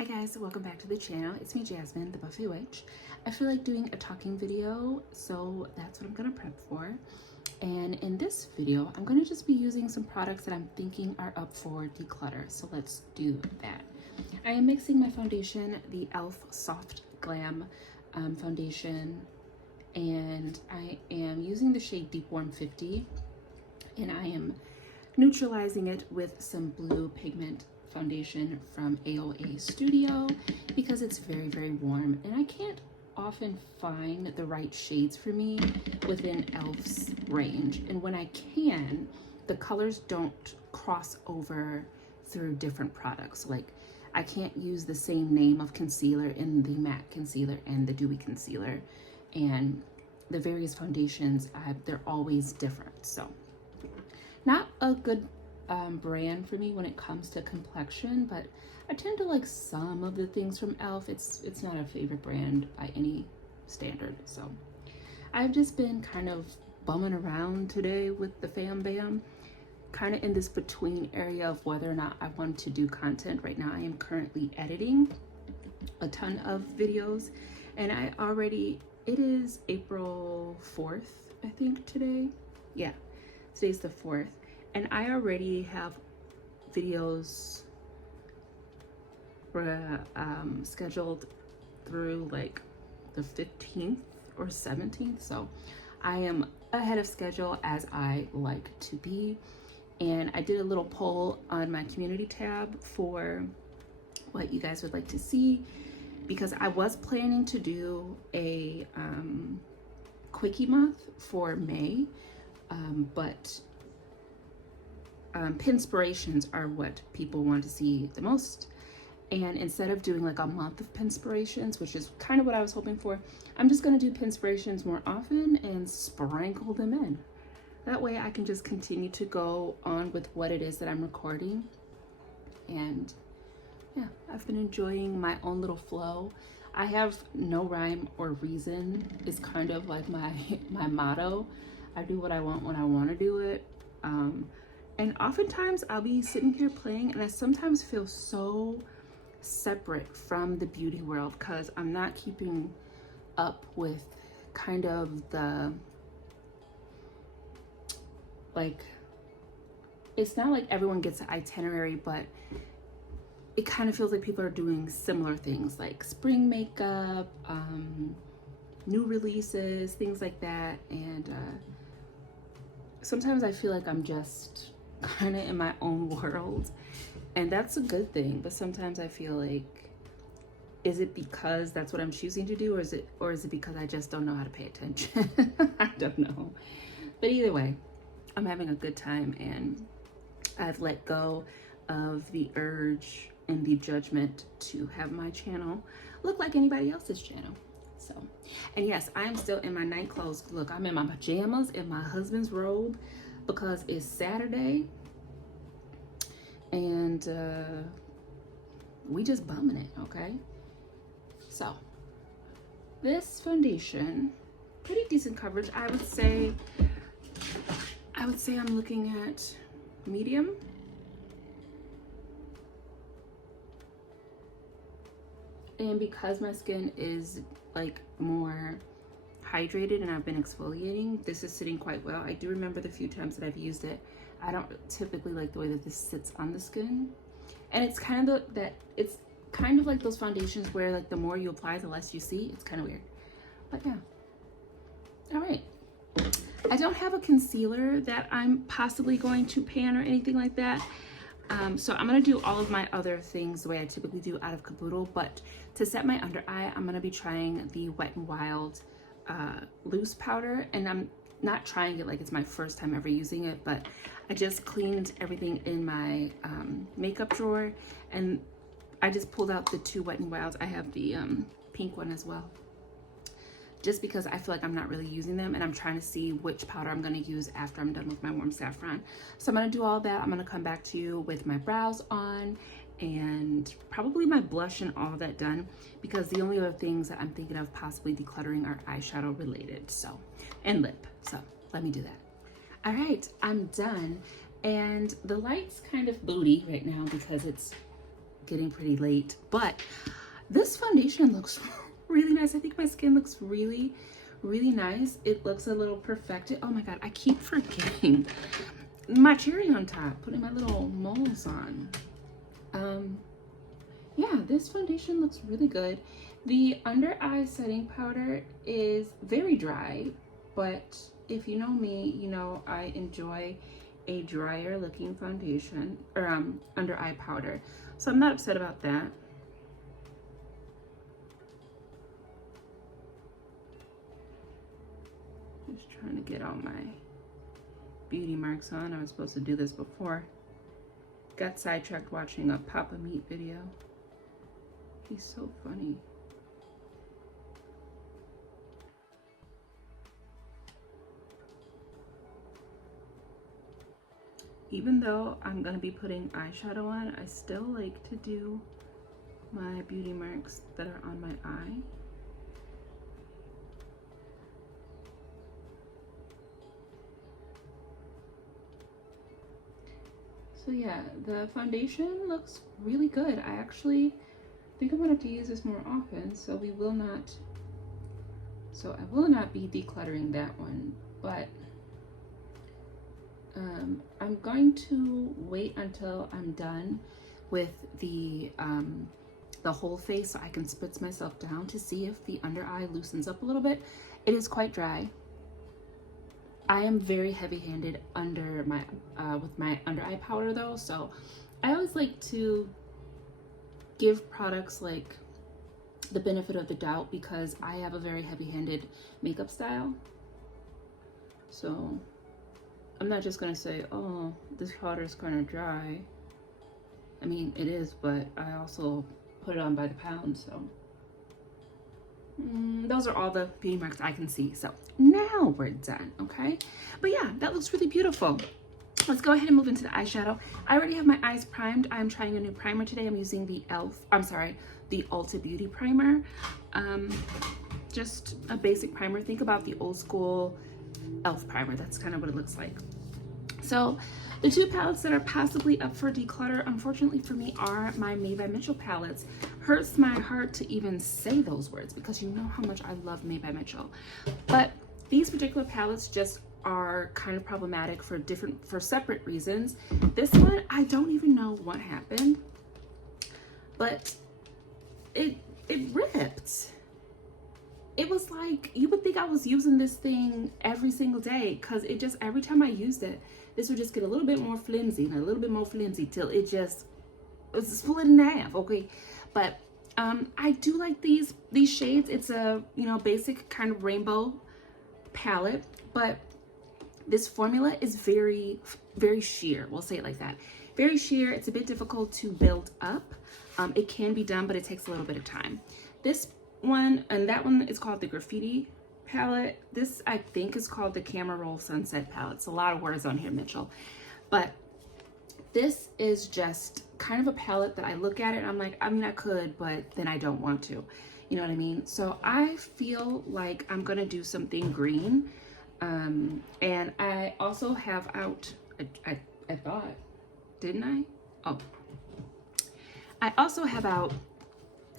Hi guys, welcome back to the channel. It's me, Jasmine, the Buffy Witch. I feel like doing a talking video, so that's what I'm gonna prep for. And in this video, I'm gonna just be using some products that I'm thinking are up for declutter. So let's do that. I am mixing my foundation, the e.l.f. Soft Glam foundation, and I am using the shade Deep Warm 50, and I am neutralizing it with some blue pigment foundation from AOA Studio because it's very warm and I can't often find the right shades for me within e.l.f.'s range, and when I can, the colors don't cross over through different products. Like I can't use the same name of concealer in the matte concealer and the dewy concealer, and the various foundations they're always different. So not a good brand for me when it comes to complexion, but I tend to like some of the things from e.l.f. It's not a favorite brand by any standard. So I've just been kind of bumming around today with the Fam Bam, kind of in this between area of whether or not I want to do content. Right now I am currently editing a ton of videos, and it is April 4th, I think today. Yeah, today's the 4th. And I already have videos scheduled through like the 15th or 17th. So I am ahead of schedule, as I like to be. And I did a little poll on my community tab for what you guys would like to see, because I was planning to do a quickie month for May, but pinspirations are what people want to see the most. And instead of doing like a month of pinspirations, which is kind of what I was hoping for, I'm just going to do pinspirations more often and sprinkle them in. That way I can just continue to go on with what it is that I'm recording. And yeah, I've been enjoying my own little flow. I have no rhyme or reason is kind of like my motto. I do what I want when I want to do it. And oftentimes I'll be sitting here playing and I sometimes feel so separate from the beauty world because I'm not keeping up with kind of the, like, it's not like everyone gets an itinerary, but it kind of feels like people are doing similar things like spring makeup, new releases, things like that. And sometimes I feel like I'm just kind of in my own world, and that's a good thing. But sometimes I feel like, is it because that's what I'm choosing to do, or is it because I just don't know how to pay attention? I don't know. But either way, I'm having a good time, and I've let go of the urge and the judgment to have my channel look like anybody else's channel. So, and yes, I am still in my night clothes. Look, I'm in my pajamas in my husband's robe because it's Saturday, and we just bumming it, okay? So this foundation, pretty decent coverage. I would say I'm looking at medium. And because my skin is like more hydrated and I've been exfoliating, this is sitting quite well. I do remember the few times that I've used it, I don't typically like the way that this sits on the skin. And it's kind of it's kind of like those foundations where like the more you apply, the less you see. It's kind of weird, but yeah. All right, I don't have a concealer that I'm possibly going to pan or anything like that. So I'm gonna do all of my other things the way I typically do out of Caboodle, but to set my under eye, I'm gonna be trying the Wet n Wild loose powder, and I'm not trying it like it's my first time ever using it, but I just cleaned everything in my makeup drawer, and I just pulled out the two Wet n Wilds. I have the pink one as well, just because I feel like I'm not really using them, and I'm trying to see which powder I'm going to use after I'm done with my warm saffron. So I'm going to do all that. I'm going to come back to you with my brows on and probably my blush and all that done, because the only other things that I'm thinking of possibly decluttering are eyeshadow related, so, and lip. So let me do that. All right, I'm done. And the light's kind of booty right now because it's getting pretty late, but this foundation looks really nice. I think my skin looks really, really nice. It looks a little perfected. Oh my God, I keep forgetting my cherry on top, putting my little moles on. Yeah, this foundation looks really good. The under eye setting powder is very dry, but if you know me, you know I enjoy a drier looking foundation or under eye powder. So I'm not upset about that. Just trying to get all my beauty marks on. I was supposed to do this before. Got sidetracked watching a Papa Meat video. He's so funny. Even though I'm gonna be putting eyeshadow on, I still like to do my beauty marks that are on my eye. So yeah, the foundation looks really good. I actually think I'm gonna have to use this more often, so I will not be decluttering that one, but I'm going to wait until I'm done with the whole face so I can spritz myself down to see if the under eye loosens up a little bit. It is quite dry. I am very heavy-handed under my with my under eye powder though, so I always like to give products like the benefit of the doubt because I have a very heavy-handed makeup style. So I'm not just gonna say, oh, this powder is kind of dry. I mean, it is, but I also put it on by the pound, so. Those are all the beauty marks I can see. So now we're done, okay? But yeah, that looks really beautiful. Let's go ahead and move into the eyeshadow. I already have my eyes primed. I'm trying a new primer today. I'm using the the Ulta Beauty Primer. Just a basic primer. Think about the old school e.l.f. primer. That's kind of what it looks like. So the two palettes that are possibly up for declutter, unfortunately for me, are my May by Mitchell palettes. Hurts my heart to even say those words because you know how much I love May by Mitchell. But these particular palettes just are kind of problematic for separate reasons. This one, I don't even know what happened, but it ripped. It was like, you would think I was using this thing every single day because it just, every time I used it, this would just get a little bit more flimsy and a little bit more flimsy till it was split in half, okay? But I do like these shades. It's a, you know, basic kind of rainbow palette, but this formula is very, very sheer. We'll say it like that. Very sheer. It's a bit difficult to build up. It can be done, but it takes a little bit of time. This one and that one is called the Graffiti palette. This I think is called the Camera Roll Sunset palette. It's a lot of words on here, Mitchell. But this is just kind of a palette that I look at it and I'm like, I mean, I could, but then I don't want to. You know what I mean? So I feel like I'm gonna do something green. And I also have out, I thought, didn't I? Oh, I also have out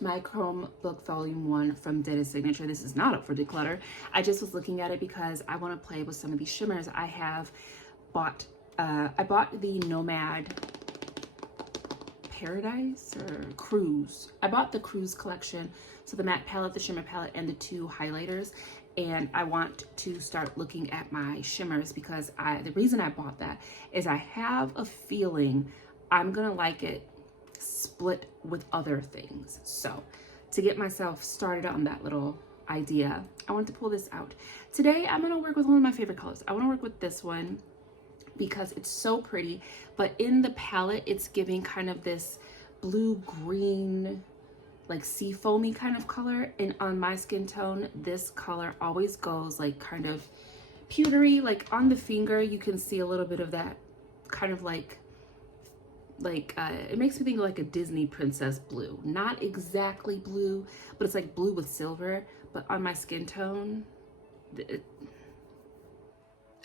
my Chromebook Volume 1 from Dead Signature. This is not up for declutter. I just was looking at it because I want to play with some of these shimmers. I have bought, I bought the Nomad Paradise or Cruise. I bought the Cruise collection. So the matte palette, the shimmer palette, and the two highlighters. And I want to start looking at my shimmers because the reason I bought that is I have a feeling I'm gonna like it split with other things. So to get myself started on that little idea, I wanted to pull this out. Today I'm gonna work with one of my favorite colors. I wanna work with this one because it's so pretty, but in the palette it's giving kind of this blue-green, like sea foamy kind of color, and on my skin tone this color always goes like kind of pewtery. Like on the finger you can see a little bit of that kind of like it makes me think of like a Disney princess blue. Not exactly blue, but it's like blue with silver. But on my skin tone, I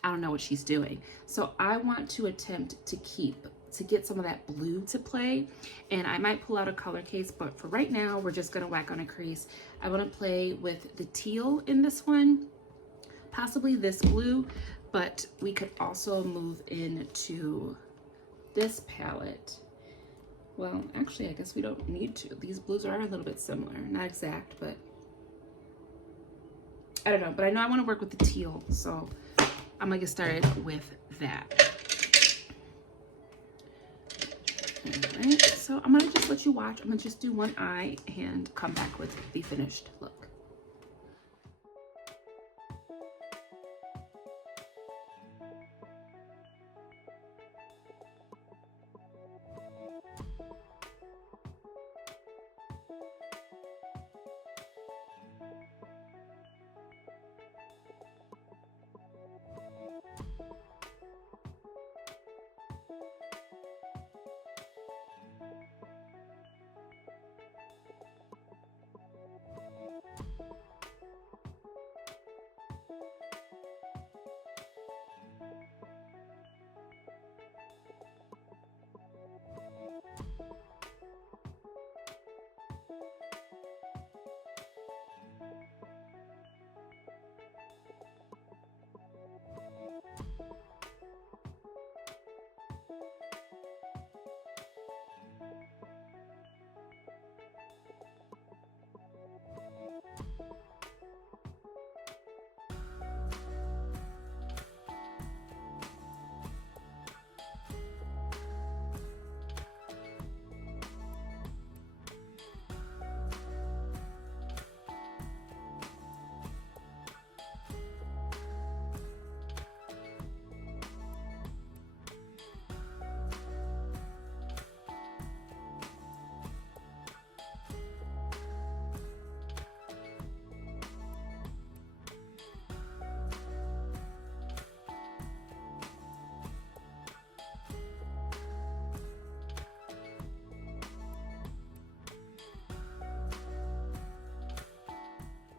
don't know what she's doing. So I want to attempt to keep to get some of that blue to play. And I might pull out a color case, but for right now, we're just gonna whack on a crease. I wanna play with the teal in this one, possibly this blue, but we could also move into this palette. Well, actually, I guess we don't need to. These blues are a little bit similar, not exact, but I don't know. But I know I want to work with the teal, so I'm gonna get started with that. All right, so I'm gonna just let you watch. I'm gonna just do one eye and come back with the finished look.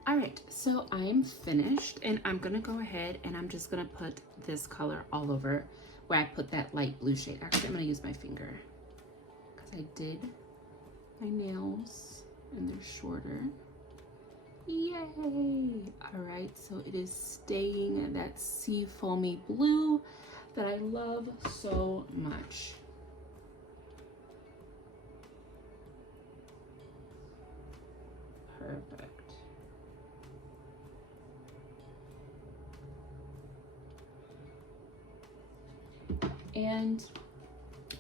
All right, so I'm finished, and I'm gonna go ahead and I'm just gonna put this color all over where I put that light blue shade. Actually, I'm gonna use my finger because I did my nails and they're shorter. Yay! All right, so it is staying that sea foamy blue that I love so much. Perfect. And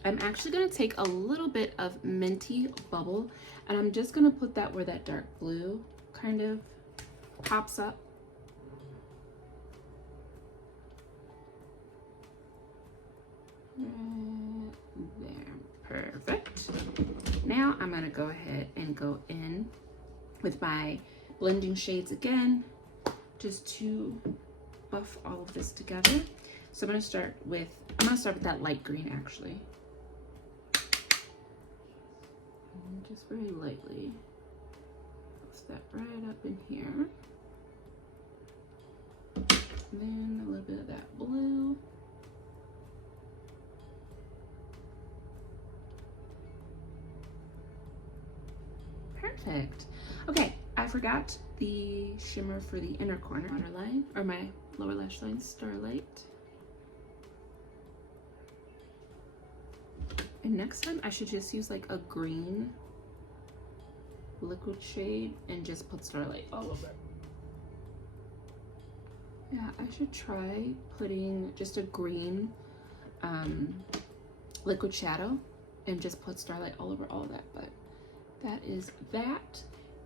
I'm actually gonna take a little bit of Minty Bubble, and I'm just gonna put that where that dark blue kind of pops up. Right there, perfect. Now I'm gonna go ahead and go in with my blending shades again, just to buff all of this together. So I'm gonna start with that light green actually. And just very lightly. Place that right up in here. And then a little bit of that blue. Perfect. Okay, I forgot the shimmer for the inner corner waterline, or my lower lash line, Starlight. And next time I should just use like a green liquid shade and just put Starlight all over. Yeah, I should try putting just a green liquid shadow and just put Starlight all over all of that, but that is that.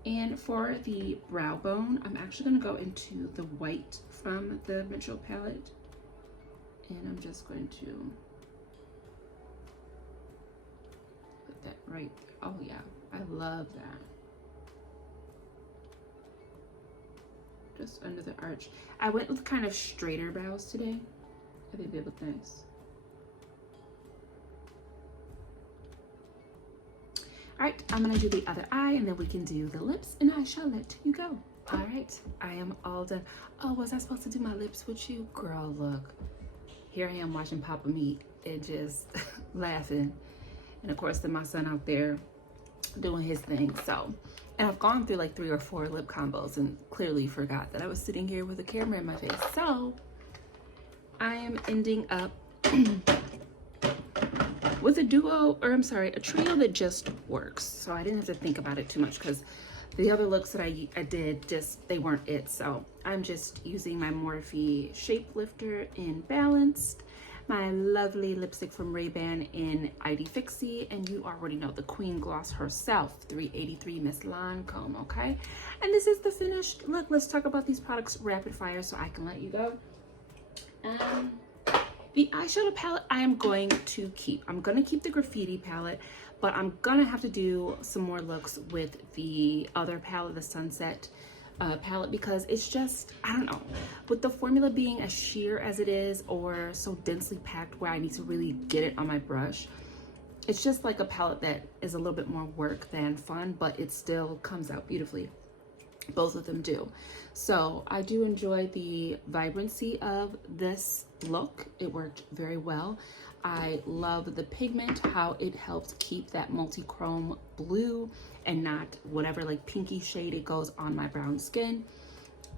And for the brow bone, I'm actually gonna go into the white from the Mitchell palette, and I'm just going to put that right there. Oh yeah, I love that. Just under the arch. I went with kind of straighter brows today. I think they look nice. All right, I'm gonna do the other eye and then we can do the lips and I shall let you go. All right, I am all done. Oh, was I supposed to do my lips with you? Girl, look. Here I am watching Papa Meat. and just laughing. And of course, then my son out there doing his thing. So, and I've gone through like 3 or 4 lip combos and clearly forgot that I was sitting here with a camera in my face. So I am ending up with a duo, or I'm sorry, a trio that just works. So I didn't have to think about it too much because the other looks that I did, just, they weren't it. So I'm just using my Morphe Shape Lifter in Balanced, my lovely lipstick from Ray-Ban in ID Fixie, and you already know the Queen Gloss herself, 383 Miss Lancome, okay? And this is the finished look. Let's talk about these products rapid fire so I can let you go. The eyeshadow palette I am going to keep. I'm going to keep the Graffiti palette, but I'm going to have to do some more looks with the other palette, the Sunset palette, because it's just, I don't know, with the formula being as sheer as it is or so densely packed where I need to really get it on my brush, it's just like a palette that is a little bit more work than fun, but it still comes out beautifully. Both of them do. So I do enjoy the vibrancy of this look. It worked very well. I love the pigment, how it helped keep that multi-chrome blue and not whatever like pinky shade it goes on my brown skin.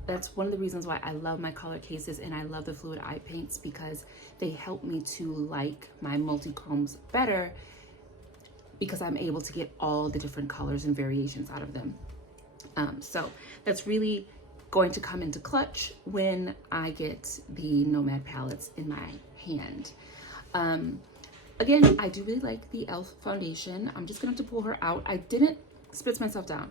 That's one of the reasons why I love my color cases and I love the fluid eye paints, because they help me to like my multi-chromes better because I'm able to get all the different colors and variations out of them. So that's really going to come into clutch when I get the Nomad palettes in my hand. Again, I do really like the e.l.f. foundation. I'm just gonna have to pull her out. I didn't spritz myself down.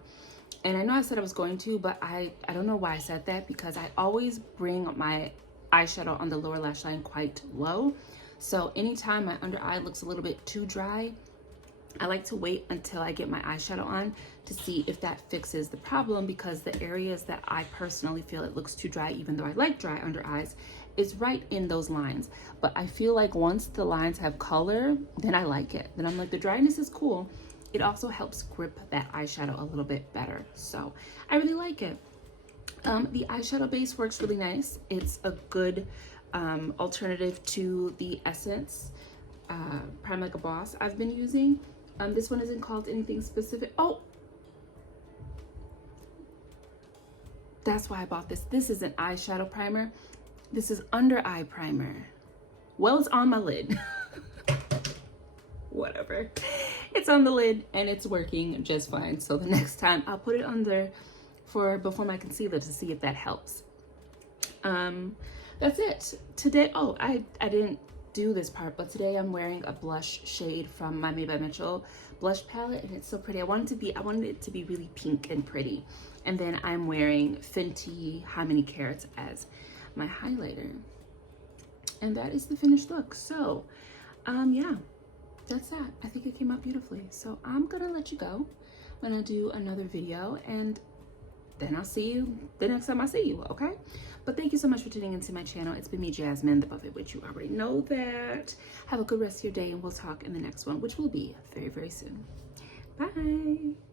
And I know I said I was going to, but I don't know why I said that, because I always bring my eyeshadow on the lower lash line quite low. So anytime my under eye looks a little bit too dry, I like to wait until I get my eyeshadow on to see if that fixes the problem, because the areas that I personally feel it looks too dry, even though I like dry under eyes, is right in those lines. But I feel like once the lines have color, then I like it. Then I'm like, the dryness is cool. It also helps grip that eyeshadow a little bit better. So I really like it. The eyeshadow base works really nice. It's a good alternative to the Essence Prime Like a Boss I've been using. This one isn't called anything specific. Oh, that's why I bought this. This is an eyeshadow primer. This is under eye primer. Well, it's on my lid. Whatever. It's on the lid and it's working just fine. So the next time I'll put it under before my concealer to see if that helps. That's it. Today, oh, I didn't do this part, but today I'm wearing a blush shade from my Made by Mitchell blush palette, and it's so pretty. I wanted it to be really pink and pretty. And then I'm wearing Fenty How Many Carats as my highlighter. And that is the finished look. So, yeah, that's that. I think it came out beautifully. So I'm gonna let you go. I'm gonna do another video, and then I'll see you the next time I see you, okay? But thank you so much for tuning into my channel. It's been me, Jasmine, the Buffet Witch. You already know that. Have a good rest of your day, and we'll talk in the next one, which will be very, very soon. Bye.